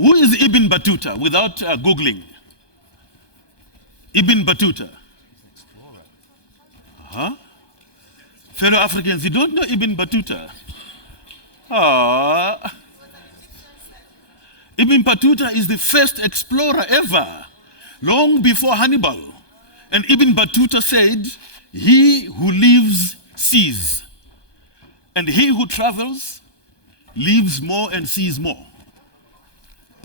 who is Ibn Battuta without Googling? Ibn Battuta. Huh? Fellow Africans, you don't know Ibn Battuta? Ah. Ibn Battuta is the first explorer ever, long before Hannibal. And Ibn Battuta said, he who lives sees, and he who travels lives more and sees more.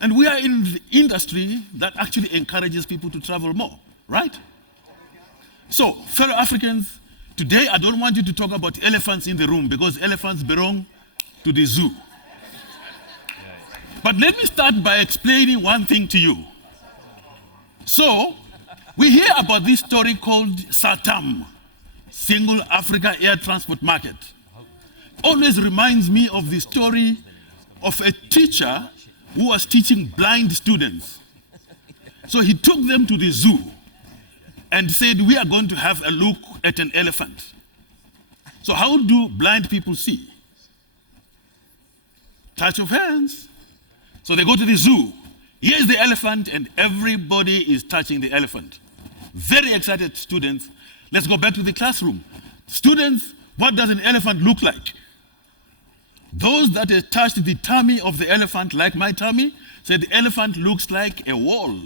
And we are in the industry that actually encourages people to travel more, right? So, fellow Africans, today I don't want you to talk about elephants in the room because elephants belong to the zoo. But let me start by explaining one thing to you. So, we hear about this story called SATAM, Single Africa Air Transport Market. Always reminds me of the story of a teacher who was teaching blind students. So he took them to the zoo and said, we are going to have a look at an elephant. So how do blind people see? Touch of hands. So they go to the zoo. Here's the elephant, and everybody is touching the elephant. Very excited students. Let's go back to the classroom. Students, what does an elephant look like? Those that have touched the tummy of the elephant, like my tummy, said the elephant looks like a wall.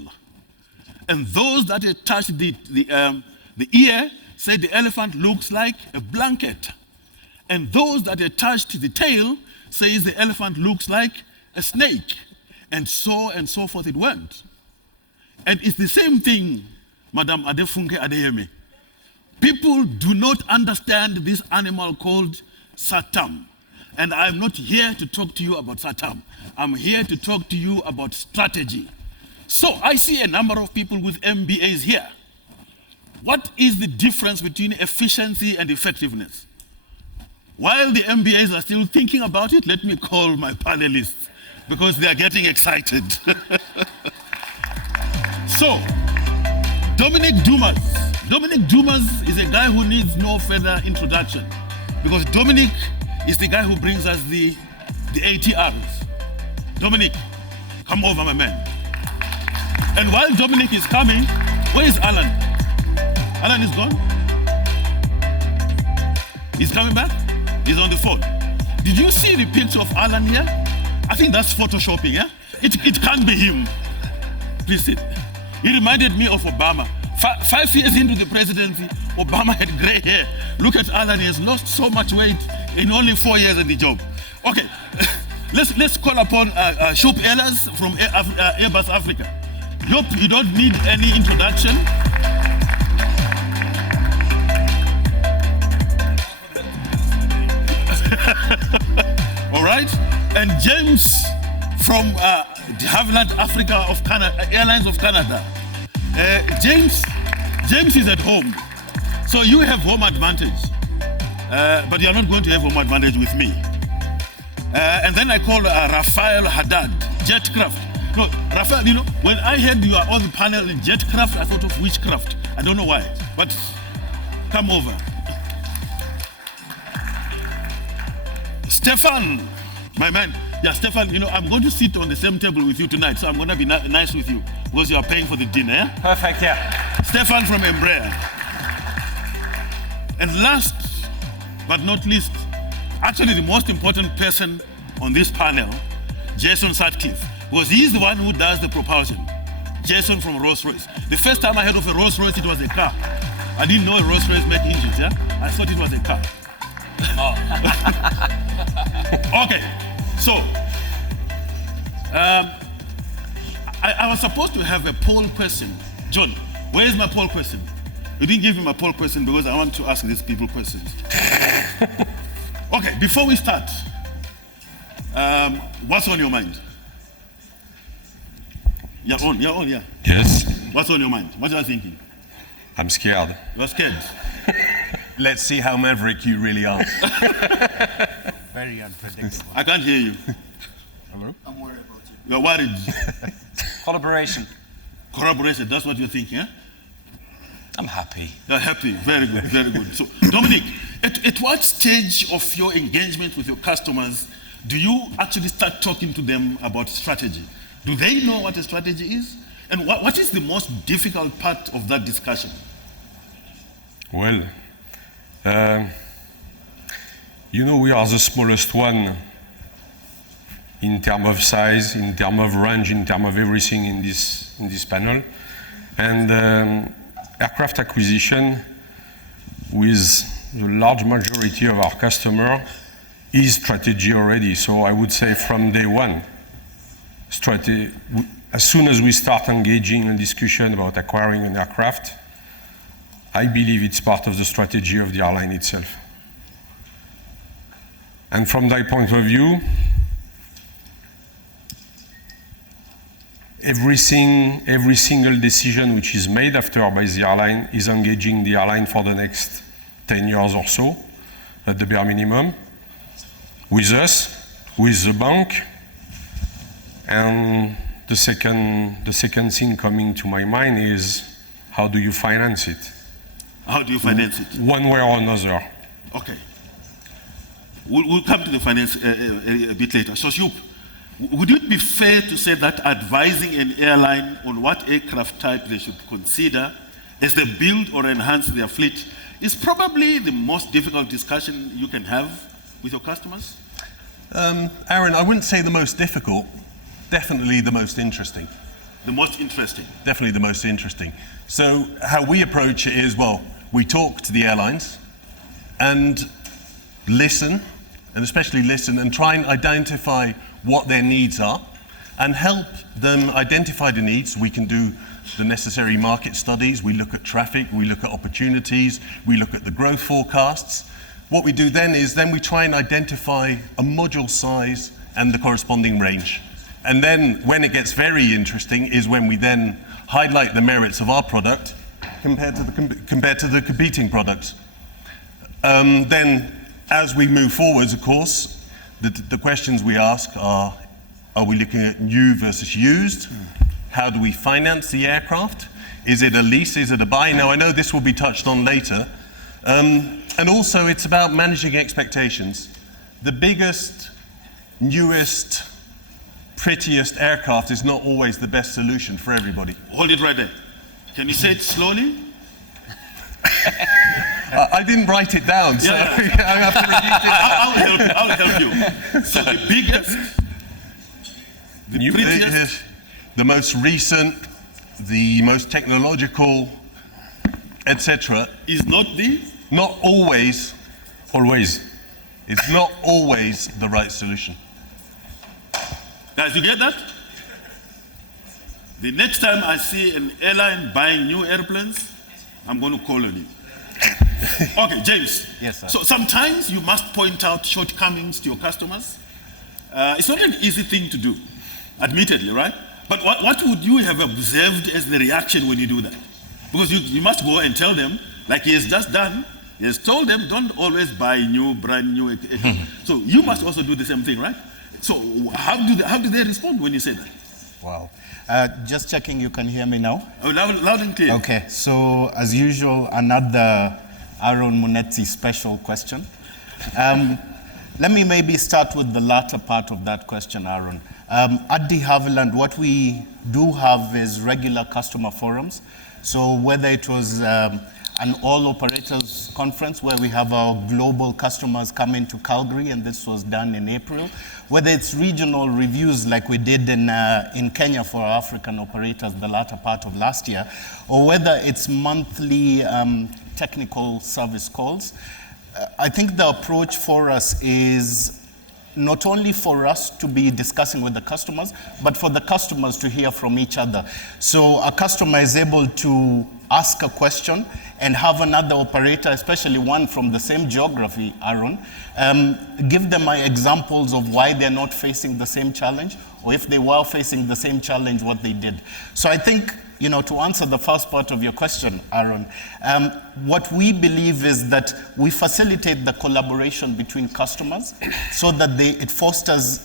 And those that have touched the ear said the elephant looks like a blanket. And those that have touched the tail says the elephant looks like a snake. And so forth it went. And it's the same thing, Madam Adefunke Adeyemi. People do not understand this animal called Satam. And I'm not here to talk to you about Satam. I'm here to talk to you about strategy. So I see a number of people with MBAs here. What is the difference between efficiency and effectiveness? While the MBAs are still thinking about it, let me call my panelists because they are getting excited. So, Dominique Dumas. Dominique Dumas is a guy who needs no further introduction because Dominique is the guy who brings us the ATRs. Dominique, come over, my man. And while Dominique is coming, where is Alan? Alan is gone? He's coming back? He's on the phone. Did you see the picture of Alan here? I think that's photoshopping, yeah? It can't be him. Please sit. He reminded me of Obama. 5 years into the presidency, Obama had gray hair. Look at Alan, he has lost so much weight in only 4 years in the job. Okay, let's call upon Joep Ellers from Airbus Africa. Joep, you don't need any introduction. All right, and James from Havilland Africa of Canada, Airlines of Canada. James is at home, so you have home advantage, but you're not going to have home advantage with me. And then I call Raphael Haddad, Jetcraft. No, Raphael, you know, when I heard you are on the panel in Jetcraft, I thought of witchcraft. I don't know why, but come over. Stephan, my man. Yeah, Stephan, you know, I'm going to sit on the same table with you tonight, so I'm going to be nice with you because you are paying for the dinner, yeah? Perfect, yeah. Stephan from Embraer. And last but not least, actually the most important person on this panel, Jason Sutcliffe, because he's the one who does the propulsion. Jason from Rolls-Royce. The first time I heard of a Rolls-Royce, it was a car. I didn't know a Rolls-Royce made engines, yeah? I thought it was a car. Oh. Okay, so I was supposed to have a poll question. John, where is my poll question? You didn't give me my poll question because I want to ask these people questions. Okay, before we start, what's on your mind? You're on, yeah. Yes. What's on your mind? What are you thinking? I'm scared. You're scared? Let's see how maverick you really are. Very unpredictable. I can't hear you. Hello? I'm worried about you. You're worried. Collaboration. Collaboration, that's what you're thinking, yeah? I'm happy. You're happy, very good. So, Dominique, at what stage of your engagement with your customers do you actually start talking to them about strategy? Do they know what a strategy is? And what is the most difficult part of that discussion? Well, you know, we are the smallest one in terms of size, in terms of range, in terms of everything in this panel. And aircraft acquisition with the large majority of our customer is strategy already. So I would say from day one, as soon as we start engaging in discussion about acquiring an aircraft, I believe it's part of the strategy of the airline itself. And from that point of view, every single decision which is made after by the airline is engaging the airline for the next 10 years or so, at the bare minimum, with us, with the bank. And the second thing coming to my mind is, how do you finance it? How do you finance it? One way or another. Okay. We'll come to the finance a bit later. So, Joep, would it be fair to say that advising an airline on what aircraft type they should consider as they build or enhance their fleet is probably the most difficult discussion you can have with your customers? Aaron, I wouldn't say the most difficult, definitely the most interesting. The most interesting. Definitely the most interesting. So how we approach it is, well, we talk to the airlines and listen, and especially listen and try and identify what their needs are and help them identify the needs. We can do the necessary market studies, we look at traffic, we look at opportunities, we look at the growth forecasts. What we do then is we try and identify a module size and the corresponding range. And then when it gets very interesting is when we then highlight the merits of our product compared to the competing products. Then as we move forwards, of course, the questions we ask are we looking at new versus used? How do we finance the aircraft? Is it a lease? Is it a buy? Now, I know this will be touched on later. And also, it's about managing expectations. The biggest, newest, prettiest aircraft is not always the best solution for everybody. Hold it right there. Can you say it slowly? I didn't write it down, so Yeah. I have to repeat it. I'll help you. So the biggest, the prettiest, the most recent, the most technological, etc. is not the... Not always. It's not always the right solution. Guys, you get that? The next time I see an airline buying new airplanes, I'm going to call on you. Okay, James. Yes, sir. So sometimes you must point out shortcomings to your customers. It's not an easy thing to do, admittedly, right? But what would you have observed as the reaction when you do that? Because you must go and tell them, like he has just done, he has told them, don't always buy new, brand new. So you must also do the same thing, right? So how do they respond when you say that? Wow. Just checking you can hear me now. Oh, loud and clear. Okay, so as usual, another Aaron Munetsi special question. Let me maybe start with the latter part of that question, Aaron. At the Havilland, what we do have is regular customer forums. So whether it was an all operators conference where we have our global customers come into Calgary, and this was done in April, whether it's regional reviews like we did in Kenya for our African operators the latter part of last year, or whether it's monthly technical service calls, I think the approach for us is not only for us to be discussing with the customers, but for the customers to hear from each other. So a customer is able to ask a question and have another operator, especially one from the same geography, Aaron, give them examples of why they're not facing the same challenge, or if they were facing the same challenge, what they did. So I think, to answer the first part of your question, Aaron, what we believe is that we facilitate the collaboration between customers so that it fosters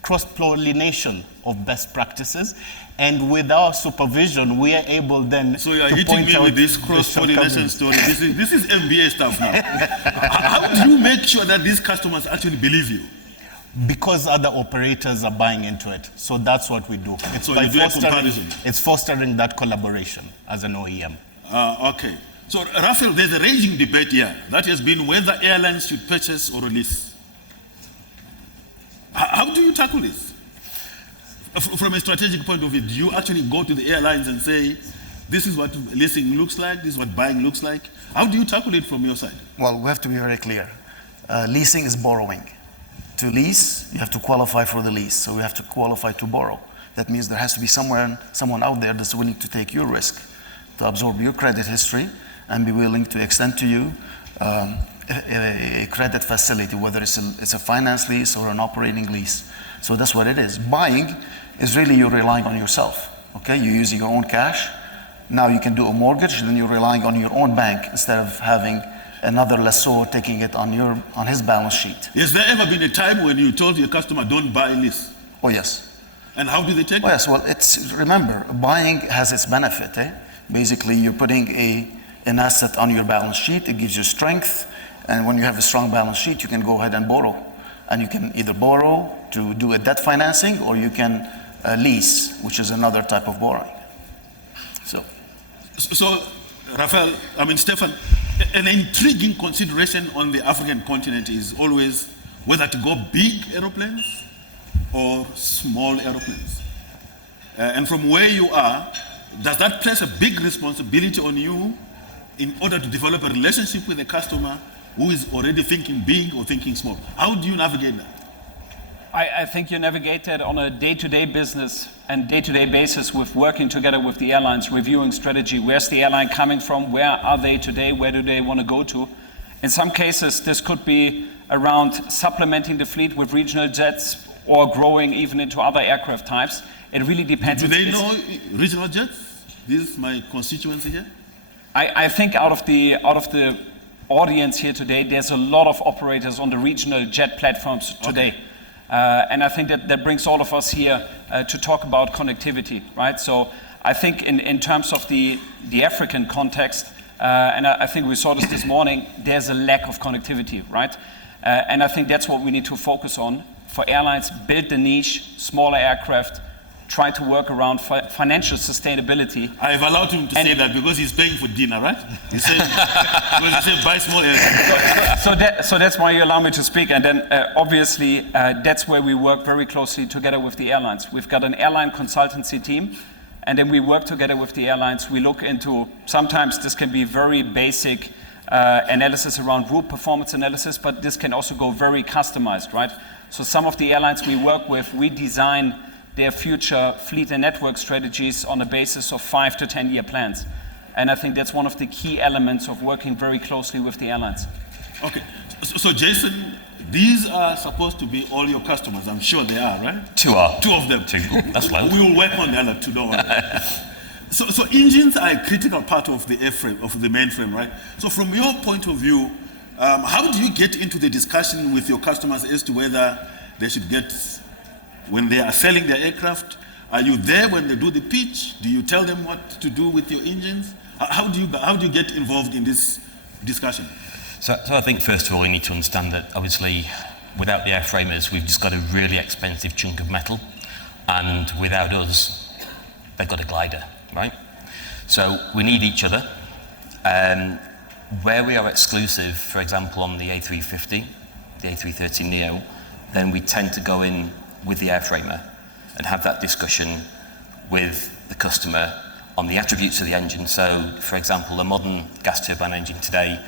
cross-pollination of best practices. And with our supervision, we are able then So you are to hitting point me out with this the cross-pollination shortcomings. story. This is MBA stuff now. How do you make sure that these customers actually believe you? because other operators are buying into it. So that's what we do. It's So you do a comparison. It's fostering that collaboration as an OEM. Okay. So, Raphael, there's a raging debate here that has been whether airlines should purchase or lease. How do you tackle this? From a strategic point of view, do you actually go to the airlines and say, this is what leasing looks like, this is what buying looks like? How do you tackle it from your side? Well, we have to be very clear. Leasing is borrowing. To lease, you have to qualify for the lease, so we have to qualify to borrow. That means there has to be someone out there that's willing to take your risk, to absorb your credit history, and be willing to extend to you a credit facility, whether it's a finance lease or an operating lease. So that's what it is. Buying is really you're relying on yourself. Okay, you're using your own cash. Now you can do a mortgage, then you're relying on your own bank instead of having another lessor taking it on his balance sheet. Has there ever been a time when you told your customer, don't buy lease? Oh yes. And how do they take it? Oh yes, well, remember, buying has its benefit. Basically, you're putting an asset on your balance sheet, it gives you strength, and when you have a strong balance sheet, you can go ahead and borrow. And you can either borrow to do a debt financing, or you can lease, which is another type of borrowing. So, Raphael, Stephan, an intriguing consideration on the African continent is always whether to go big aeroplanes or small aeroplanes. And from where you are, does that place a big responsibility on you in order to develop a relationship with a customer who is already thinking big or thinking small? How do you navigate that? I think you navigate that on a day-to-day business and day-to-day basis with working together with the airlines, reviewing strategy. Where's the airline coming from? Where are they today? Where do they want to go to? In some cases, this could be around supplementing the fleet with regional jets or growing even into other aircraft types. It really depends. Do they know regional jets? This is my constituency here. I think out of the audience here today, there's a lot of operators on the regional jet platforms today. Okay. And I think that brings all of us here to talk about connectivity, right? So I think in terms of the African context, and I think we saw this morning, there's a lack of connectivity, right? And I think that's what we need to focus on. For airlines, build the niche, smaller aircraft, try to work around financial sustainability. I have allowed him to say that because he's paying for dinner, right? He said, because he said buy small aircraft. So that's why you allow me to speak. And then obviously that's where we work very closely together with the airlines. We've got an airline consultancy team, and then we work together with the airlines. We look into, sometimes this can be very basic analysis around route performance analysis, but this can also go very customized, right? So some of the airlines we work with, we design their future fleet and network strategies on the basis of 5 to 10 year plans. And I think that's one of the key elements of working very closely with the airlines. Okay, so Jason, these are supposed to be all your customers. I'm sure they are, right? Two are. Two of them. Two. That's low. We will work on the other two, don't worry. So engines are a critical part of the airframe, of the mainframe, right? So from your point of view, how do you get into the discussion with your customers as to whether they should get, when they are selling their aircraft, are you there when they do the pitch? Do you tell them what to do with your engines? How do you get involved in this discussion? So I think first of all, we need to understand that obviously without the airframers, we've just got a really expensive chunk of metal, and without us, they've got a glider, right? So we need each other. Where we are exclusive, for example, on the A350, the A330neo, then we tend to go in with the airframer and have that discussion with the customer on the attributes of the engine. So, for example, a modern gas turbine engine today,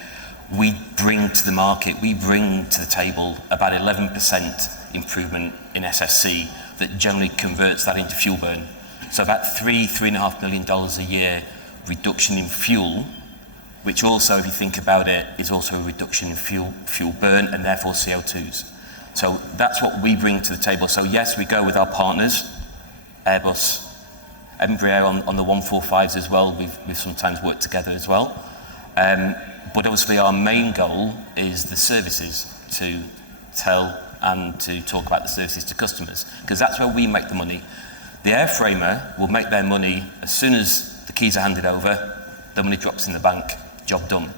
we bring to the market, we bring to the table about 11% improvement in SSC that generally converts that into fuel burn. So about $3.5 million a year reduction in fuel, which also, if you think about it, is also a reduction in fuel burn and therefore CO2s. So that's what we bring to the table. So yes, we go with our partners, Airbus, Embraer on the 145s as well. We've sometimes worked together as well. But obviously our main goal is the services, to tell and to talk about the services to customers, because that's where we make the money. The airframer will make their money as soon as the keys are handed over, the money drops in the bank, job done.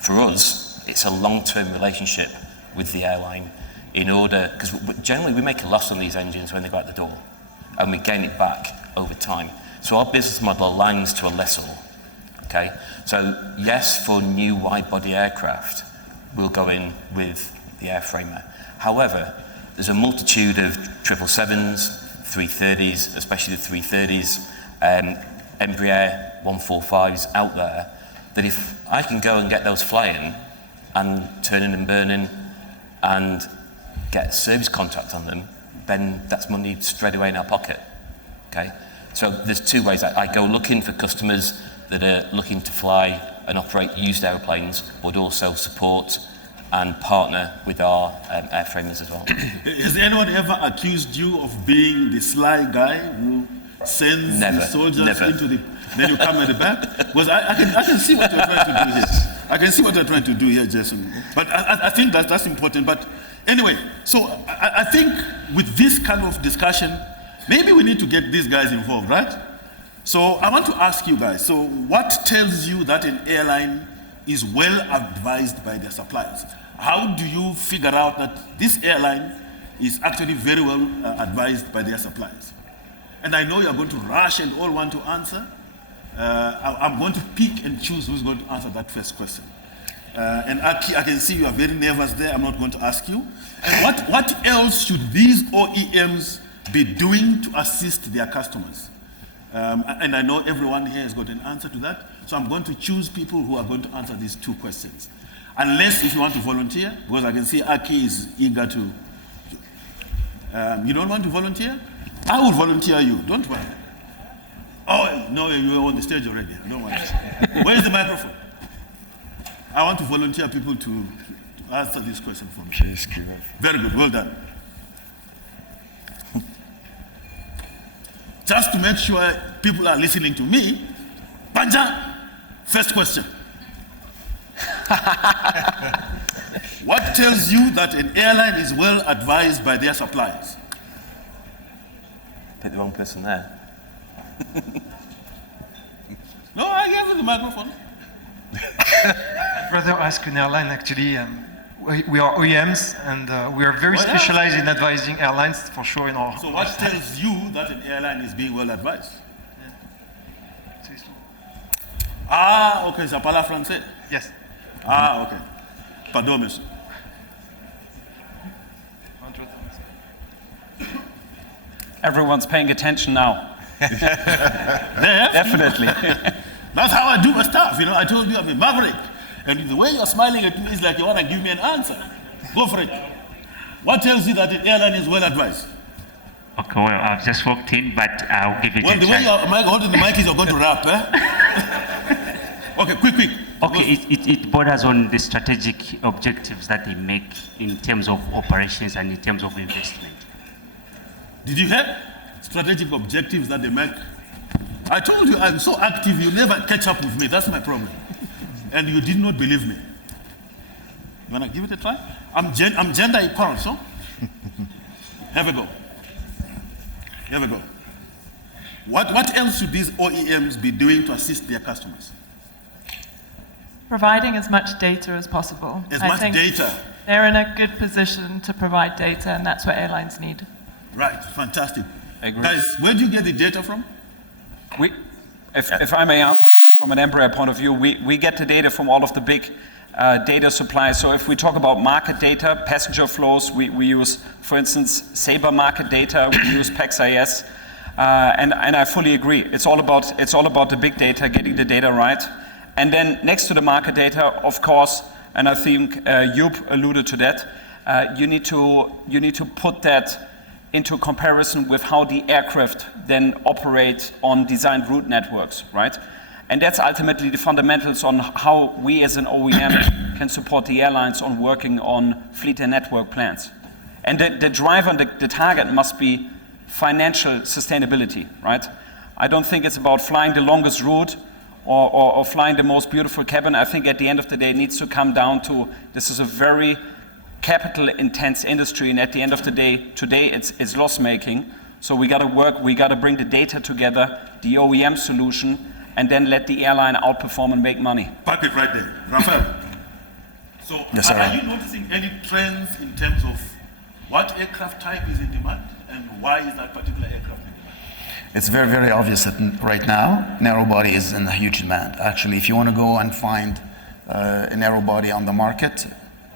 For us, it's a long-term relationship with the airline. in order, because generally we make a loss on these engines when they go out the door, and we gain it back over time. So our business model aligns to a lessor, okay? So yes, for new wide-body aircraft, we'll go in with the airframer. However, there's a multitude of 777s, 330s, especially the 330s, Embraer 145s out there, that if I can go and get those flying and turning and burning and get a service contract on them, then that's money straight away in our pocket, okay? So there's two ways. I go looking for customers that are looking to fly and operate used airplanes, but also support and partner with our airframers as well. Has anyone ever accused you of being the sly guy who sends the soldiers into the... Then you come at the back? Because I can see what you're trying to do here. I can see what you're trying to do here, Jason. But I think that's important. But anyway, so I think with this kind of discussion, maybe we need to get these guys involved, right? So I want to ask you guys, so what tells you that an airline is well advised by their suppliers? How do you figure out that this airline is actually very well advised by their suppliers? And I know you're going to rush and all want to answer. I'm going to pick and choose who's going to answer that first question. And Aki, I can see you are very nervous there. I'm not going to ask you. And what else should these OEMs be doing to assist their customers? And I know everyone here has got an answer to that. So I'm going to choose people who are going to answer these two questions. Unless if you want to volunteer, because I can see Aki is eager to. You don't want to volunteer? I will volunteer you, don't worry. Oh, no, you're on the stage already, don't worry. Where's the microphone? I want to volunteer people to answer this question for me. Very good, well done. Just to make sure people are listening to me, Panja, first question. What tells you that an airline is well advised by their suppliers? Pick the wrong person there. No, I gave you the microphone. I'd rather ask an airline, actually. We are OEMs, and we are very specialized in advising airlines, for sure. So what tells you that an airline is being well advised? Ah, ok, ça parle français? Yes. Ah, ok. Pardon, monsieur. Everyone's paying attention now. Definitely. That's how I do my stuff, you know. I told you I'm a maverick. And the way you're smiling at me is like you want to give me an answer. Go for it. What tells you that an airline is well advised? Okay, well, I've just walked in, but I'll give it a try. Well, the way you're holding the mic is you're going to rap, eh? Okay, quick. Okay, it borders on the strategic objectives that they make in terms of operations and in terms of investment. Did you hear? Strategic objectives that they make. I told you I'm so active, you never catch up with me. That's my problem. And you did not believe me. You want to give it a try? I'm gender equal, so? Have a go. Have a go. What else should these OEMs be doing to assist their customers? Providing as much data as possible. As much data? They're in a good position to provide data, and that's what airlines need. Right, fantastic. Agree. Guys, where do you get the data from? If I may answer from an Embraer point of view, we get the data from all of the big data suppliers. So if we talk about market data, passenger flows, we use, for instance, Sabre market data, we use PAX-IS, and I fully agree. It's all about the big data, getting the data right. And then next to the market data, of course, and I think Joep alluded to that, you need to put that into comparison with how the aircraft then operate on designed route networks, right? And that's ultimately the fundamentals on how we as an OEM can support the airlines on working on fleet and network plans. And the drive and the target must be financial sustainability, right? I don't think it's about flying the longest route or flying the most beautiful cabin. I think at the end of the day, it needs to come down to, this is a very capital-intense industry, and at the end of the day, today it's loss-making. So we got to work, we got to bring the data together, the OEM solution, and then let the airline outperform and make money. Park it right there. Raphael. So yes, are you noticing any trends in terms of What aircraft type is in demand, and why is that particular aircraft in demand? It's very, very obvious that right now, narrow body is in a huge demand. Actually, if you want to go and find a narrow body on the market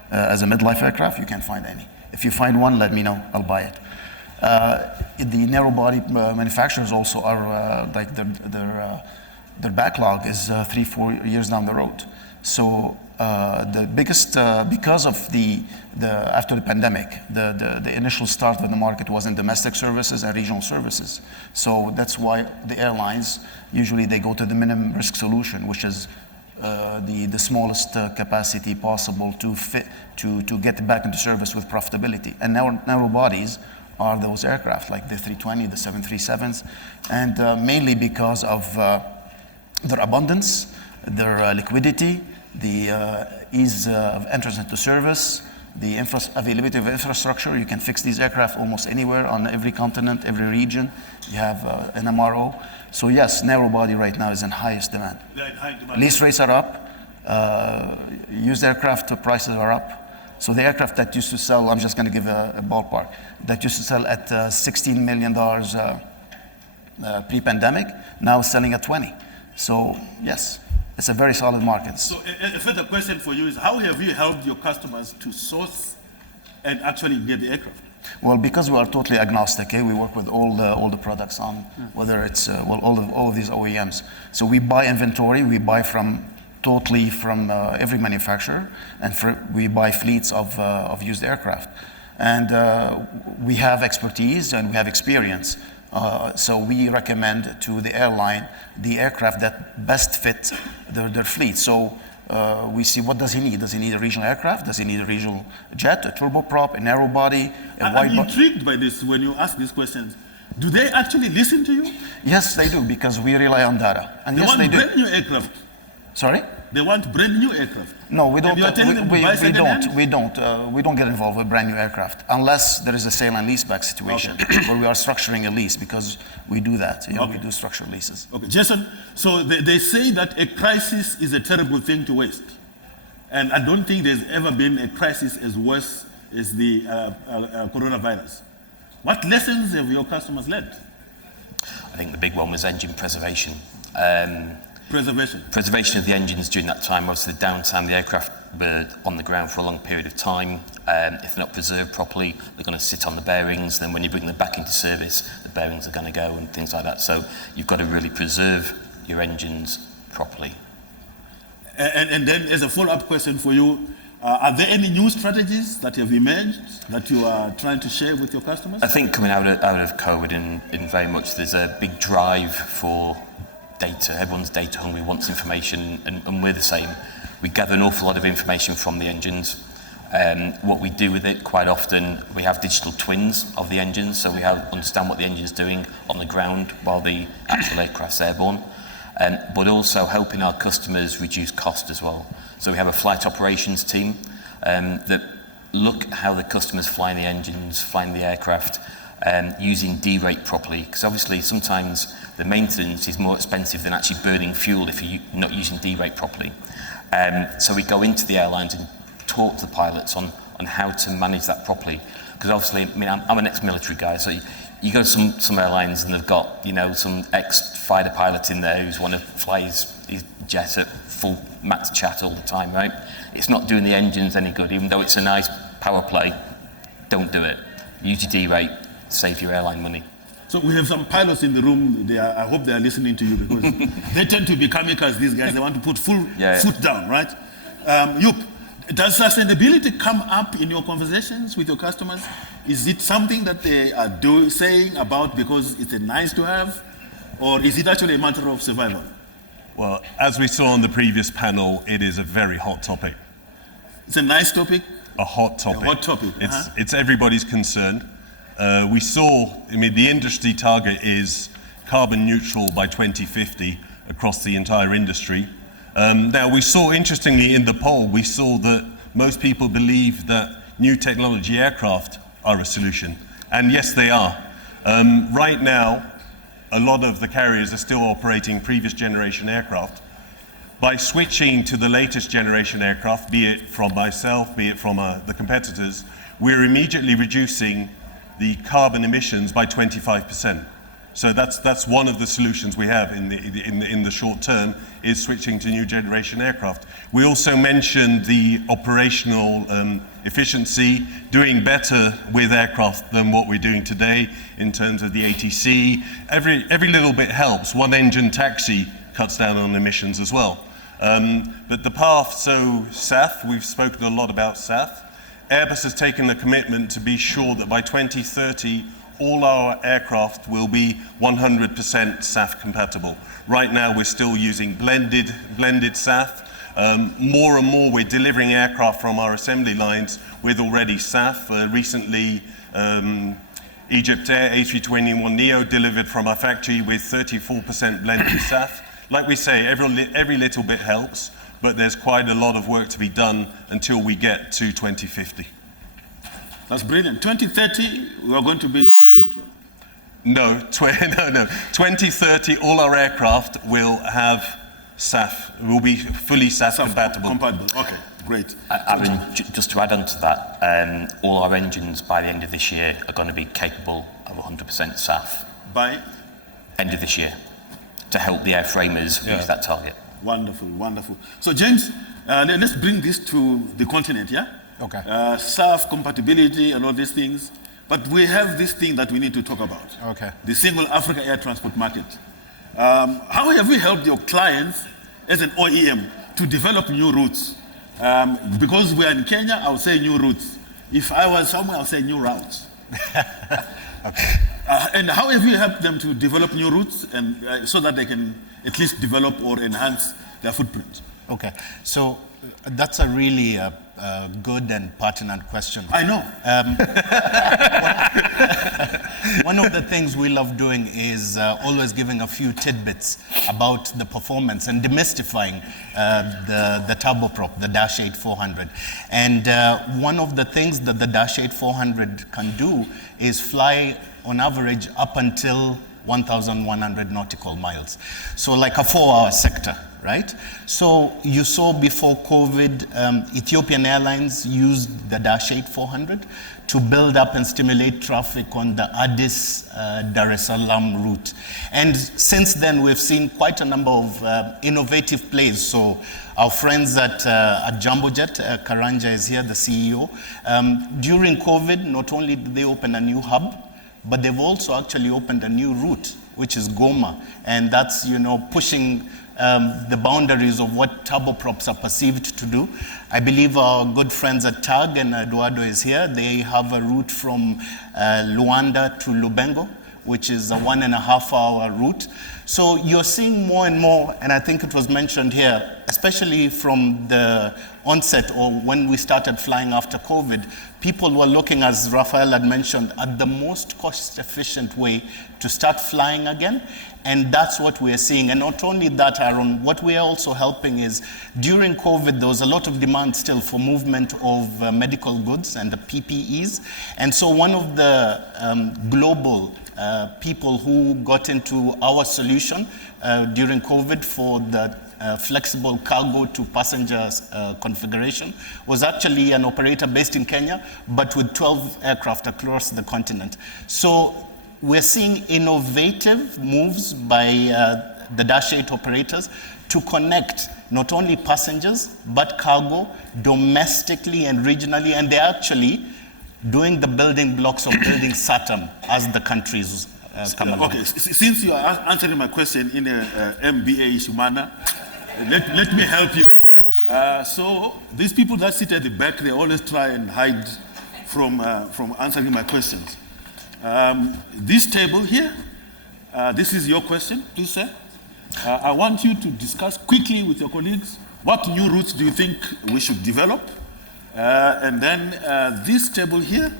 as a midlife aircraft, you can't find any. If you find one, let me know, I'll buy it. The narrow body manufacturers also are like their backlog is 3-4 years down the road. So the biggest, because of after the pandemic, the initial start of the market was in domestic services and regional services. So that's why the airlines, usually they go to the minimum risk solution, which is the smallest capacity possible to get back into service with profitability. And narrow bodies are those aircraft, like the 320, the 737s, and mainly because of their abundance, their liquidity, the ease of entrance into service, the availability of infrastructure. You can fix these aircraft almost anywhere on every continent, every region. You have an MRO. So yes, narrow body right now is in highest demand. Lease rates are up. Used aircraft prices are up. So the aircraft that used to sell, I'm just going to give a ballpark, that used to sell at $16 million pre-pandemic, now selling at 20. So yes, it's a very solid market. So a further question for you is, how have you helped your customers to source and actually get the aircraft? Well, because we are totally agnostic, we work with all the products on, whether it's all of these OEMs. So we buy inventory, we buy totally from every manufacturer, and we buy fleets of used aircraft. And we have expertise and we have experience. So we recommend to the airline the aircraft that best fit their fleet. So we see, what does he need? Does he need a regional aircraft? Does he need a regional jet, a turboprop, a narrow body, a wide body? I'm intrigued by this when you ask these questions. Do they actually listen to you? Yes, they do, because we rely on data. And they yes, want they do. brand new aircraft. Sorry? They want brand new aircraft. No, we don't. We don't get involved with brand new aircraft unless there is a sale and leaseback situation where we are structuring a lease, because we do that. We do structured leases. Okay, Jason. So they say that a crisis is a terrible thing to waste, and I don't think there's ever been a crisis as worse as the coronavirus. What lessons have your customers learned? I think the big one was engine preservation. Preservation of the engines during that time. Obviously, the downtime, the aircraft were on the ground for a long period of time. If they're not preserved properly, they're going to sit on the bearings. Then when you bring them back into service, the bearings are going to go and things like that. So you've got to really preserve your engines properly. And then as a follow-up question for you, are there any new strategies that have emerged that you are trying to share with your customers? I think coming out of COVID, in very much there's a big drive for data. Everyone's data hungry, wants information, and we're the same. We gather an awful lot of information from the engines. What we do with it, quite often, we have digital twins of the engines, so we understand what the engine's doing on the ground while the actual aircraft's airborne, but also helping our customers reduce cost as well. So we have a flight operations team that look at how the customers flying the engines, flying the aircraft, using D-rate properly, because obviously sometimes the maintenance is more expensive than actually burning fuel if you're not using D-rate properly. So we go into the airlines and talk to the pilots on how to manage that properly. Because obviously, I mean, I'm an ex-military guy, so you go to some airlines and they've got, some ex-fighter pilot in there who's want to fly his jet at full max chat all the time, right? It's not doing the engines any good, even though it's a nice power play. Don't do it. Use your D-rate, save your airline money. So we have some pilots in the room. I hope they are listening to you, because they tend to be kamikazes, these guys. They want to put foot down, right? Joep, does sustainability come up in your conversations with your customers? Is it something that they are saying about because it's a nice to have, or is it actually a matter of survival? Well, as we saw on the previous panel, it is a very hot topic. It's a nice topic? A hot topic. A hot topic. It's everybody's concern. We saw, the industry target is carbon neutral by 2050 across the entire industry. Now, we saw, interestingly, in the poll, we saw that most people believe that new technology aircraft are a solution. And yes, they are. Right now, a lot of the carriers are still operating previous generation aircraft. By switching to the latest generation aircraft, be it from myself, be it from the competitors, we're immediately reducing the carbon emissions by 25%. So that's one of the solutions we have in the short term, is switching to new generation aircraft. We also mentioned the operational efficiency, doing better with aircraft than what we're doing today in terms of the ATC. Every little bit helps. One engine taxi cuts down on emissions as well. But the path, so SAF, we've spoken a lot about SAF. Airbus has taken the commitment to be sure that by 2030, all our aircraft will be 100% SAF compatible. Right now, we're still using blended SAF. More and more, we're delivering aircraft from our assembly lines with already SAF. Recently, Egyptair A321neo delivered from our factory with 34% blended SAF. Like we say, every little bit helps, but there's quite a lot of work to be done until we get to 2050. That's brilliant. 2030, we are going to be neutral. No. 2030, all our aircraft will have SAF, will be fully SAF compatible. Okay, great. Just to add on to that, all our engines by the end of this year are going to be capable of 100% SAF. By? End of this year, to help the airframers reach that target. Wonderful, wonderful. So James, let's bring this to the continent, yeah? Okay. SAF compatibility and all these things. But we have this thing that we need to talk about. Okay. The single Africa air transport market. How have you helped your clients as an OEM to develop new routes? Because we are in Kenya, I would say new routes. If I was somewhere, I would say new routes. Okay. And how have you helped them to develop new routes and so that they can at least develop or enhance their footprint? Okay, so that's a really good and pertinent question. I know. One of the things we love doing is always giving a few tidbits about the performance and demystifying the turboprop, the Dash 8 400. And one of the things that the Dash 8 400 can do is fly on average up until 1,100 nautical miles. So like a 4-hour sector, right? So you saw before COVID, Ethiopian Airlines used the Dash 8 400 to build up and stimulate traffic on the Addis Dar es Salaam route. And since then, we've seen quite a number of innovative plays. So our friends at Jambojet, Karanja is here, the CEO. During COVID, not only did they open a new hub, but they've also actually opened a new route, which is Goma. And that's, pushing the boundaries of what turboprops are perceived to do. I believe our good friends at TAG, and Eduardo is here, they have a route from Luanda to Lubengo, which is a 1.5-hour route. So you're seeing more and more, and I think it was mentioned here, especially from the onset or when we started flying after COVID, people were looking, as Raphael had mentioned, at the most cost-efficient way to start flying again. And that's what we're seeing. And not only that, Aaron, what we are also helping is during COVID, there was a lot of demand still for movement of medical goods and the PPEs. And so one of the global people who got into our solution during COVID for the flexible cargo to passengers configuration was actually an operator based in Kenya, but with 12 aircraft across the continent. So we're seeing innovative moves by the Dash 8 operators to connect not only passengers, but cargo domestically and regionally, and they're actually doing the building blocks of building Saturn as the countries come along. Okay, since you are answering my question in a MBA-ish manner, let me help you. So these people that sit at the back, they always try and hide from answering my questions. This table here, this is your question, please, sir. I want you to discuss quickly with your colleagues what new routes do you think we should develop. And then this table here,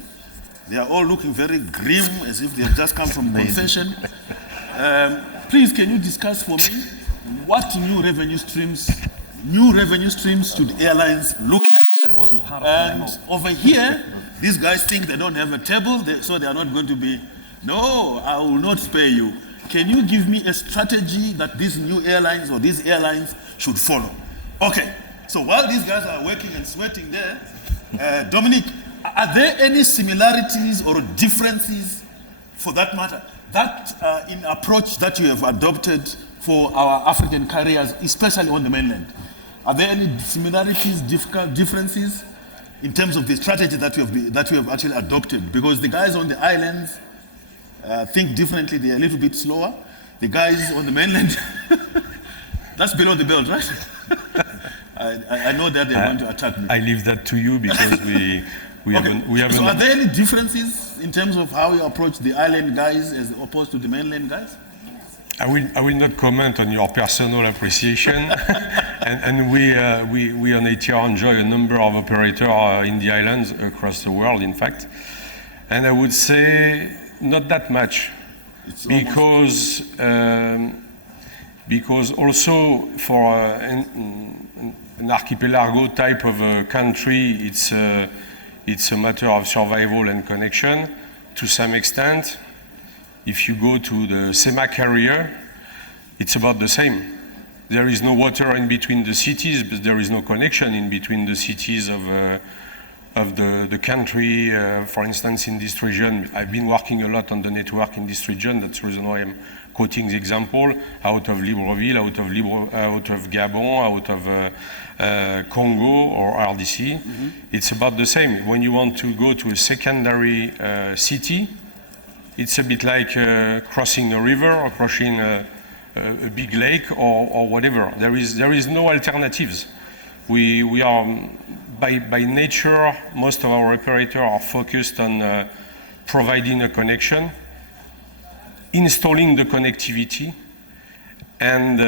they are all looking very grim as if they have just come from confession. Please, can you discuss for me what new revenue streams should airlines look at? That wasn't part of And the memo. over here, these guys think they don't have a table, so they are not going to be, no, I will not spare you. Can you give me a strategy that these new airlines or these airlines should follow? Okay, so while these guys are working and sweating there, Dominique, Are there any similarities or differences, for that matter, that in approach that you have adopted for our African carriers, especially on the mainland? Are there any similarities, differences in terms of the strategy that we have actually adopted? Because the guys on the islands think differently; they're a little bit slower. The guys on the mainland, that's below the belt, right? I know that they're going to attack me. I leave that to you because we haven't. So are there any differences in terms of how you approach the island guys as opposed to the mainland guys? I will not comment on your personal appreciation, and we on ATR enjoy a number of operators in the islands across the world, in fact, and I would say not that much, because also for an archipelago type of a country, it's a matter of survival and connection to some extent. If you go to the SEMA carrier, it's about the same. There is no water in between the cities, but there is no connection in between the cities of the country. For instance, in this region, I've been working a lot on the network in this region. That's the reason why I'm quoting the example, out of Libreville, out of Gabon, out of Congo or RDC. Mm-hmm. It's about the same. When you want to go to a secondary city, it's a bit like crossing a river or crossing a big lake or whatever. There is no alternatives. We are, by nature, most of our operators are focused on providing a connection, installing the connectivity, and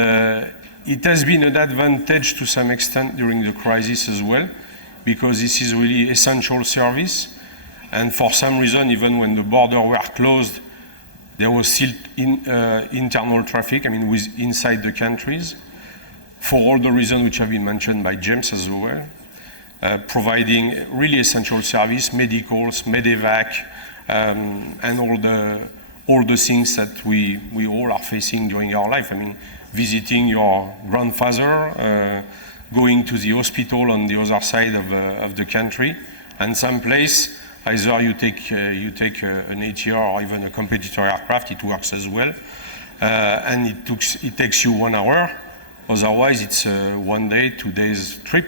it has been an advantage to some extent during the crisis as well, because this is really essential service. And for some reason, even when the borders were closed, there was still internal traffic, inside the countries, for all the reasons which have been mentioned by James as well, providing really essential service, medicals, medevac, and all the things that we all are facing during our life. Visiting your grandfather, going to the hospital on the other side of the country, and someplace. Either you take an ATR or even a competitor aircraft, it works as well, and it takes you 1 hour. Otherwise, it's a 1 day, 2 days trip.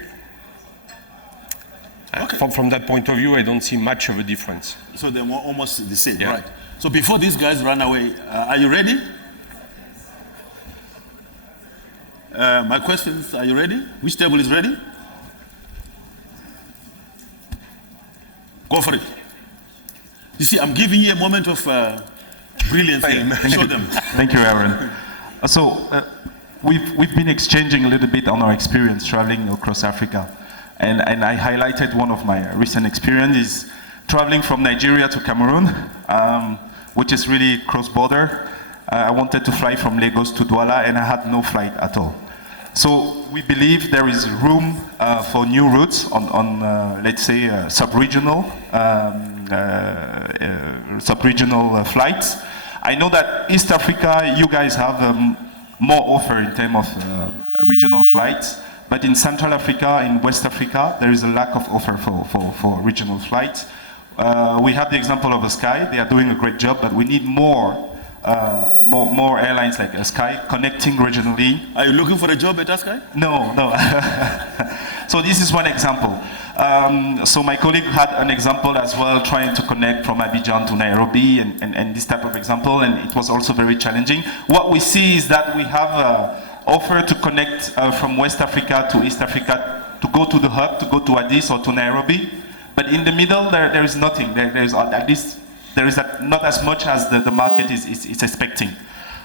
Okay. From that point of view, I don't see much of a difference. So they're almost the same, yeah. Right? So before these guys run away, are you ready? My questions, are you ready? Which table is ready? Go for it. You see, I'm giving you a moment of brilliance here. Show them. Thank you, Aaron. So we've been exchanging a little bit on our experience traveling across Africa. And I highlighted one of my recent experiences traveling from Nigeria to Cameroon, which is really cross-border. I wanted to fly from Lagos to Douala, and I had no flight at all. So we believe there is room for new routes on let's say, sub-regional flights. I know that East Africa, you guys have more offer in terms of regional flights, but in Central Africa, in West Africa, there is a lack of offer for regional flights. We have the example of Sky. They are doing a great job, but we need more airlines like Sky connecting regionally. Are you looking for a job at Sky? No. So this is one example. So my colleague had an example as well, trying to connect from Abidjan to Nairobi and this type of example, and it was also very challenging. What we see is that we have offer to connect from West Africa to East Africa, to go to the hub, to go to Addis or to Nairobi, but in the middle there is nothing. There is at least not as much as the market is expecting.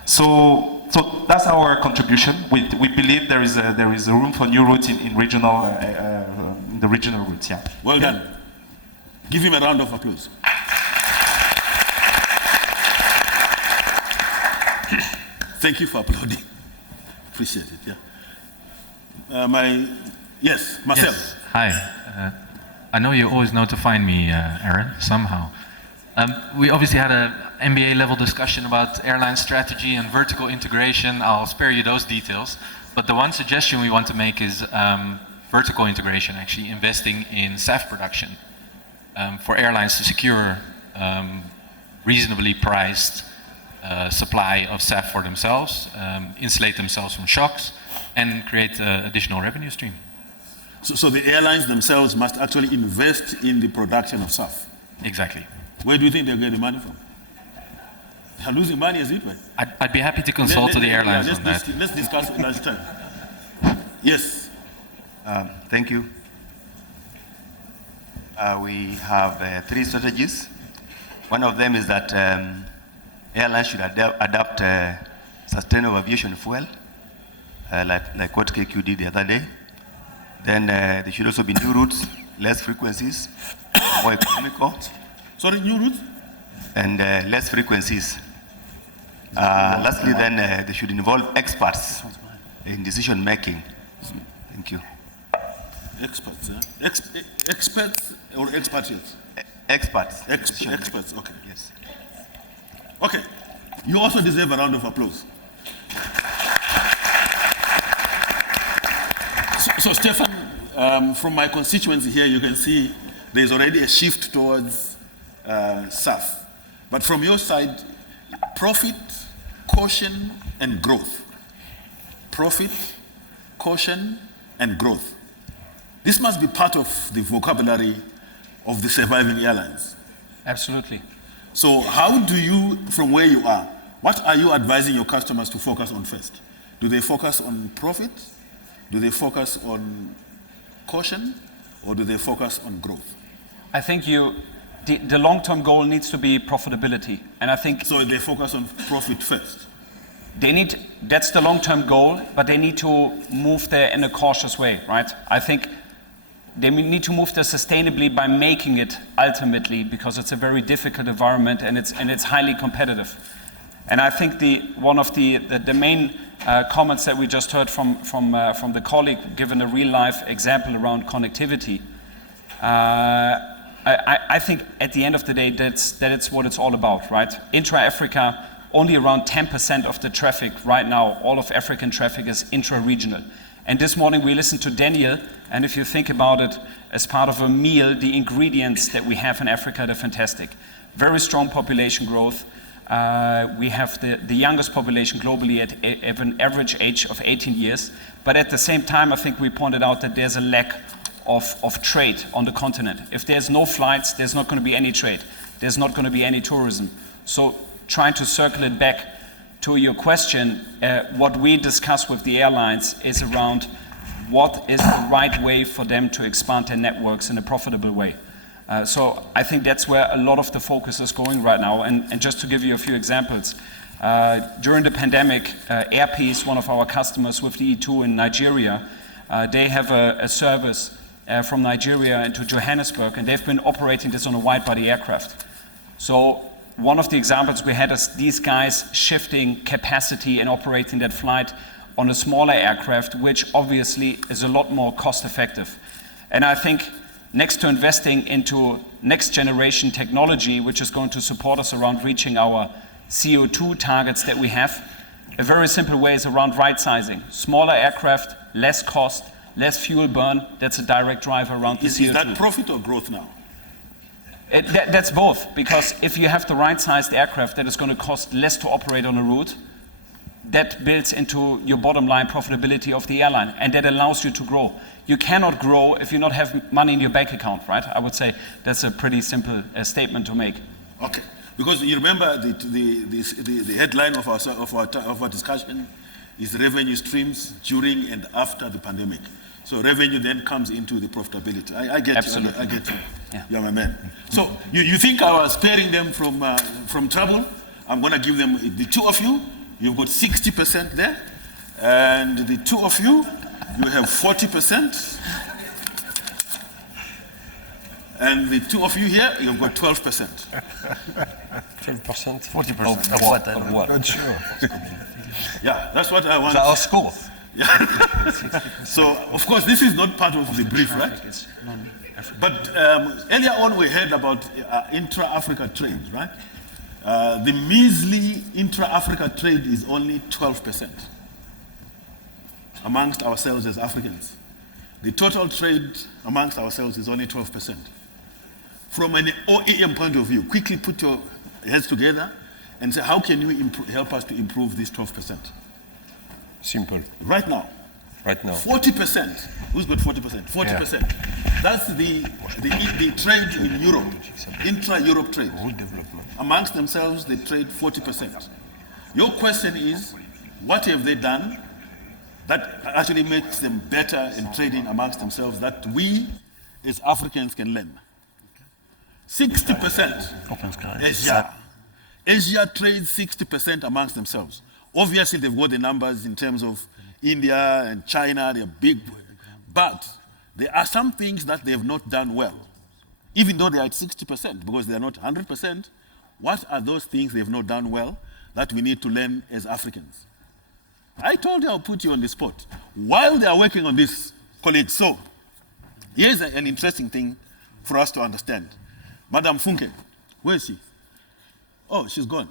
So that's our contribution. We believe there is a room for new routes in the regional routes. Yeah. Well done. Give him a round of applause. Thank you for applauding. Appreciate it. Yeah. Yes, Marcel. Yes. Hi. I know you always know to find me, Aaron, somehow. We obviously had an MBA level discussion about airline strategy and vertical integration. I'll spare you those details. But the one suggestion we want to make is vertical integration, actually investing in SAF production. for airlines to secure reasonably priced supply of SAF for themselves, insulate themselves from shocks, and create an additional revenue stream. So the airlines themselves must actually invest in the production of SAF. Exactly. Where do you think they're getting the money from? They're losing money as it were. I'd be happy to consult to the airlines on that. Let's discuss it last time. Yes. Thank you. We have 3 strategies. One of them is that airlines should adopt sustainable aviation fuel, like what KQ did the other day. Then there should also be new routes, less frequencies, more economical. Sorry, new routes? And less frequencies. Lastly, then they should involve experts in decision making. Thank you. Experts, experts or expatriates? Experts. Experts, okay. Yes. Okay. You also deserve a round of applause. So Stephan, from my constituency here, you can see there's already a shift towards SAF. But from your side, profit, caution, and growth. Profit, caution, and growth. This must be part of the vocabulary of the surviving airlines. Absolutely. So how do you, from where you are, what are you advising your customers to focus on first? Do they focus on profit? Do they focus on caution? Or do they focus on growth? I think the long-term goal needs to be profitability. And I think... So they focus on profit first? That's the long-term goal, but they need to move there in a cautious way, right? I think they need to move there sustainably by making it ultimately, because it's a very difficult environment and it's highly competitive. And I think one of the main comments that we just heard from the colleague, given a real-life example around connectivity, I think at the end of the day, that's what it's all about, right? Intra-Africa, only around 10% of the traffic right now, all of African traffic is intra-regional. And this morning we listened to Daniel, and if you think about it as part of a meal, the ingredients that we have in Africa, they're fantastic. Very strong population growth. We have the youngest population globally at an average age of 18 years. But at the same time, I think we pointed out that there's a lack of trade on the continent. If there's no flights, there's not going to be any trade. There's not going to be any tourism. So trying to circle it back to your question, what we discuss with the airlines is around what is the right way for them to expand their networks in a profitable way. So I think that's where a lot of the focus is going right now. And just to give you a few examples, during the pandemic, Airpeace, one of our customers with the E2 in Nigeria, they have a service from Nigeria into Johannesburg, and they've been operating this on a wide-body aircraft. So one of the examples we had is these guys shifting capacity and operating that flight on a smaller aircraft, which obviously is a lot more cost-effective. And I think next to investing into next generation technology, which is going to support us around reaching our CO2 targets that we have, a very simple way is around right sizing. Smaller aircraft, less cost, less fuel burn, that's a direct driver around the CO2. Is that profit or growth now? That's both, because if you have the right-sized aircraft that is going to cost less to operate on a route, that builds into your bottom line profitability of the airline, and that allows you to grow. You cannot grow if you not have money in your bank account, right? I would say that's a pretty simple statement to make. Okay, because you remember the headline of our discussion is revenue streams during and after the pandemic. So revenue then comes into the profitability. I get Absolutely. you. I get you. Yeah. You're my man. So you think I was sparing them from trouble? I'm going to give them the two of you. You've got 60% there, and the two of you have 40%, and the two of you here, you've got 12%. 10%? 40%. Of what? Of what? Not sure. Yeah, that's what I want. Is that our score? Yeah. So, of course, this is not part of the brief, right? But earlier on, we heard about intra-Africa trade, right? The measly intra-Africa trade is only 12% amongst ourselves as Africans. The total trade amongst ourselves is only 12%. from an OEM point of view, quickly put your heads together and say, how can you help us to improve this 12%? Simple. Right now. Right now. 40%. Who's got 40%? 40%. Yeah. That's the trade in Europe, intra-Europe trade. Amongst themselves, they trade 40%. Your question is, what have they done that actually makes them better in trading amongst themselves that we as Africans can learn? 60%. Asia trades 60% amongst themselves. Obviously, they've got the numbers in terms of India and China, they're big. But there are some things that they have not done well, even though they are at 60%, because they are not 100%. What are those things they have not done well that we need to learn as Africans? I told you I'll put you on the spot. While they are working on this, colleagues, so here's an interesting thing for us to understand. Madam Funke, where is she? Oh, she's gone.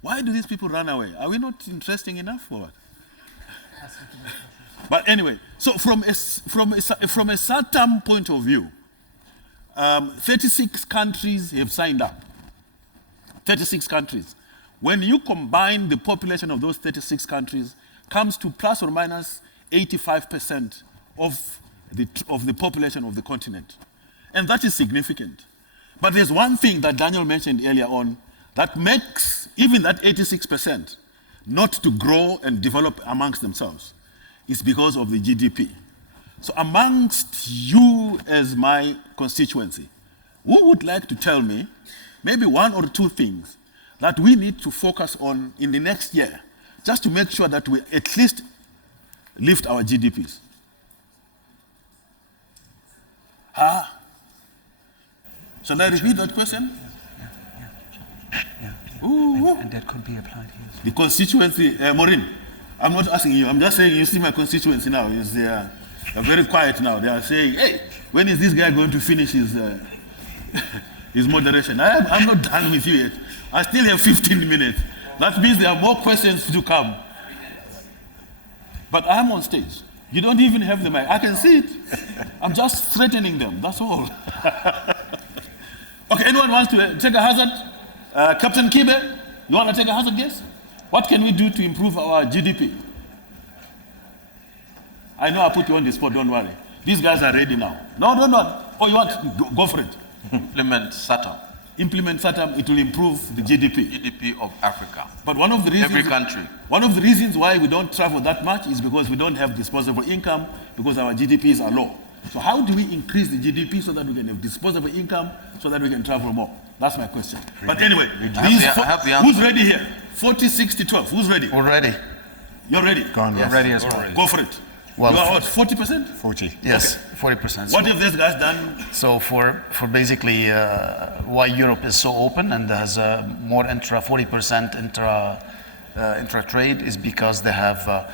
Why do these people run away? Are we not interesting enough or what? But anyway, so from a SATAM point of view, 36 countries have signed up. 36 countries. When you combine the population of those 36 countries, comes to plus or minus 85% of the population of the continent. And that is significant. But there's one thing that Daniel mentioned earlier on that makes even that 86% not to grow and develop amongst themselves. Is because of the GDP. So amongst you as my constituency, who would like to tell me maybe one or two things that we need to focus on in the next year, just to make sure that we at least lift our GDPs? Shall I repeat that question? And that could be applied here. The constituency, Maureen, I'm not asking you, I'm just saying, you see my constituency now, they're very quiet now. They are saying, hey, when is this guy going to finish his moderation? I'm not done with you yet. I still have 15 minutes. That means there are more questions to come. But I'm on stage. You don't even have the mic. I can see it. I'm just threatening them, that's all. Okay, anyone wants to take a hazard? Captain Kibe, you want to take a hazard guess? What can we do to improve our GDP? I know I put you on the spot, don't worry. These guys are ready now. No. Oh, you want? Go for it. Implement SATAM. Implement SATAM, it will improve the GDP. GDP of Africa. But one of the reasons... Every country. One of the reasons why we don't travel that much is because we don't have disposable income, because our GDPs are low. So how do we increase the GDP so that we can have disposable income, so that we can travel more? That's my question. But anyway, who's ready here? 40, 60, 12. Who's ready? We're ready. You're ready? Yes. Ready as well. Go for it. Well, you are what, 40%? 40. Yes, okay. 40%. What have these guys done? So for basically why Europe is so open and has more 40% intra-trade is because they have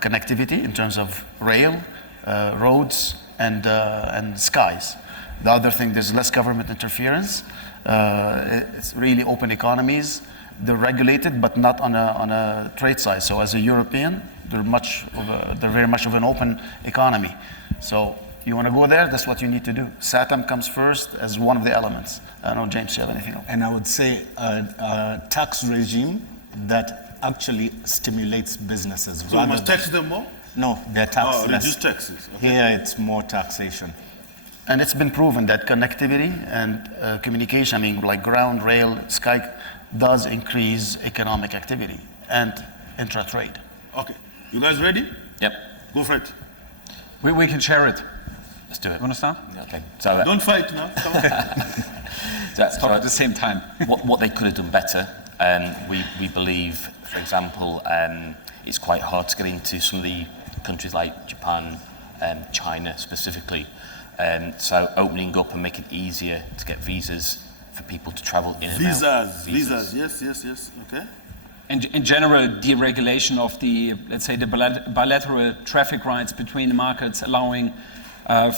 connectivity in terms of rail, roads, and skies. The other thing, there's less government interference. It's really open economies. They're regulated, but not on a trade side. So as a European, they're very much of an open economy. So you want to go there, that's what you need to do. SATAM comes first as one of the elements. I don't know, James, you have anything else? And I would say a tax regime that actually stimulates businesses. So we must tax them more? No, they're taxed less. Reduce taxes. Okay. Here it's more taxation. And it's been proven that connectivity and communication, I mean, like ground, rail, sky, does increase economic activity and intra-trade. Okay. You guys ready? Yep. Go for it. We can share it. Let's do it. You want to start? Okay. So, don't fight now. Come on. Let's talk at the same time. What they could have done better, we believe, for example, it's quite hard to get into some of the countries like Japan, China specifically. So opening up and making it easier to get visas for people to travel in and out. Visas, yes, okay. In general, deregulation of the, let's say, the bilateral traffic rights between the markets, allowing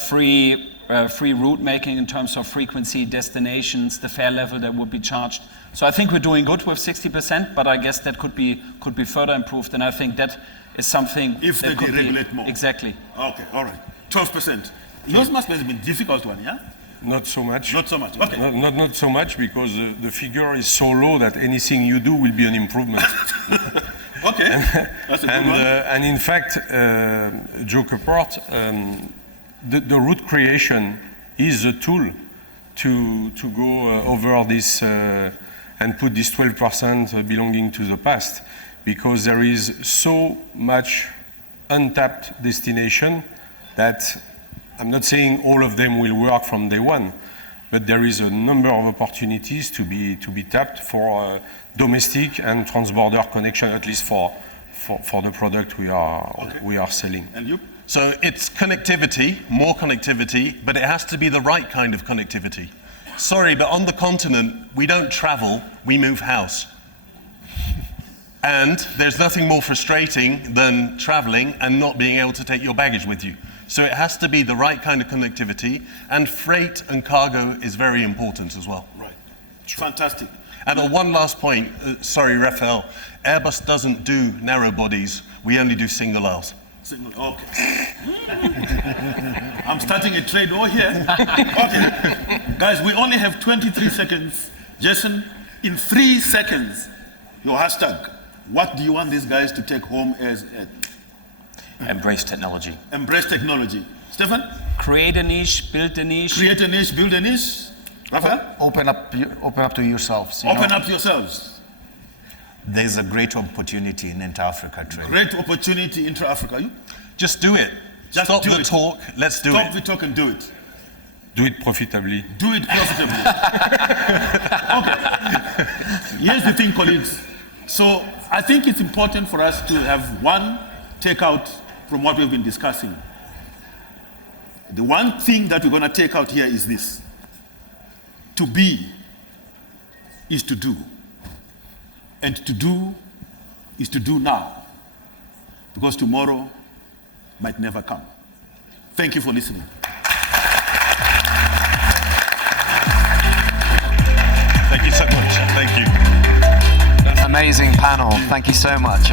free route making in terms of frequency, destinations, the fare level that would be charged. So I think we're doing good with 60%, but I guess that could be further improved, and I think that is something if they deregulate more. Exactly. Okay, all right. 12%. Yours must have been a difficult one, yeah? Not so much. Not so much. Okay. Not so much, because the figure is so low that anything you do will be an improvement. Okay. That's a good one. And in fact, joke apart, the route creation is a tool to go over this and put this 12% belonging to the past, because there is so much untapped destination that I'm not saying all of them will work from day one, but there is a number of opportunities to be tapped for domestic and transborder connection, at least for the product we are selling. And you? So it's connectivity, more connectivity, but it has to be the right kind of connectivity. Sorry, but on the continent, we don't travel, we move house. And there's nothing more frustrating than traveling and not being able to take your baggage with you. So it has to be the right kind of connectivity, and freight and cargo is very important as well. Right. Fantastic. And one last point, sorry, Raphael, Airbus doesn't do narrow bodies, we only do single aisles. Okay. I'm starting a trade war here. Okay. Guys, we only have 23 seconds. Jason, in 3 seconds, your hashtag. What do you want these guys to take home as Embrace technology. Embrace technology. Stephan? Create a niche, build a niche. Create a niche, build a niche. Raphael? Open up to yourselves. Open up yourselves. There's a great opportunity in inter-Africa trade. Great opportunity in inter-Africa. You? Just do it. Just Stop do the it. talk, let's do it. Stop the talk and do it. Do it profitably. Do it profitably. Okay. Here's the thing, colleagues. So I think it's important for us to have one takeout from what we've been discussing. The one thing that we're going to take out here is this. To be is to do. And to do is to do now. Because tomorrow might never come. Thank you for listening. Thank you so much. Thank you. Amazing panel. Thank you so much.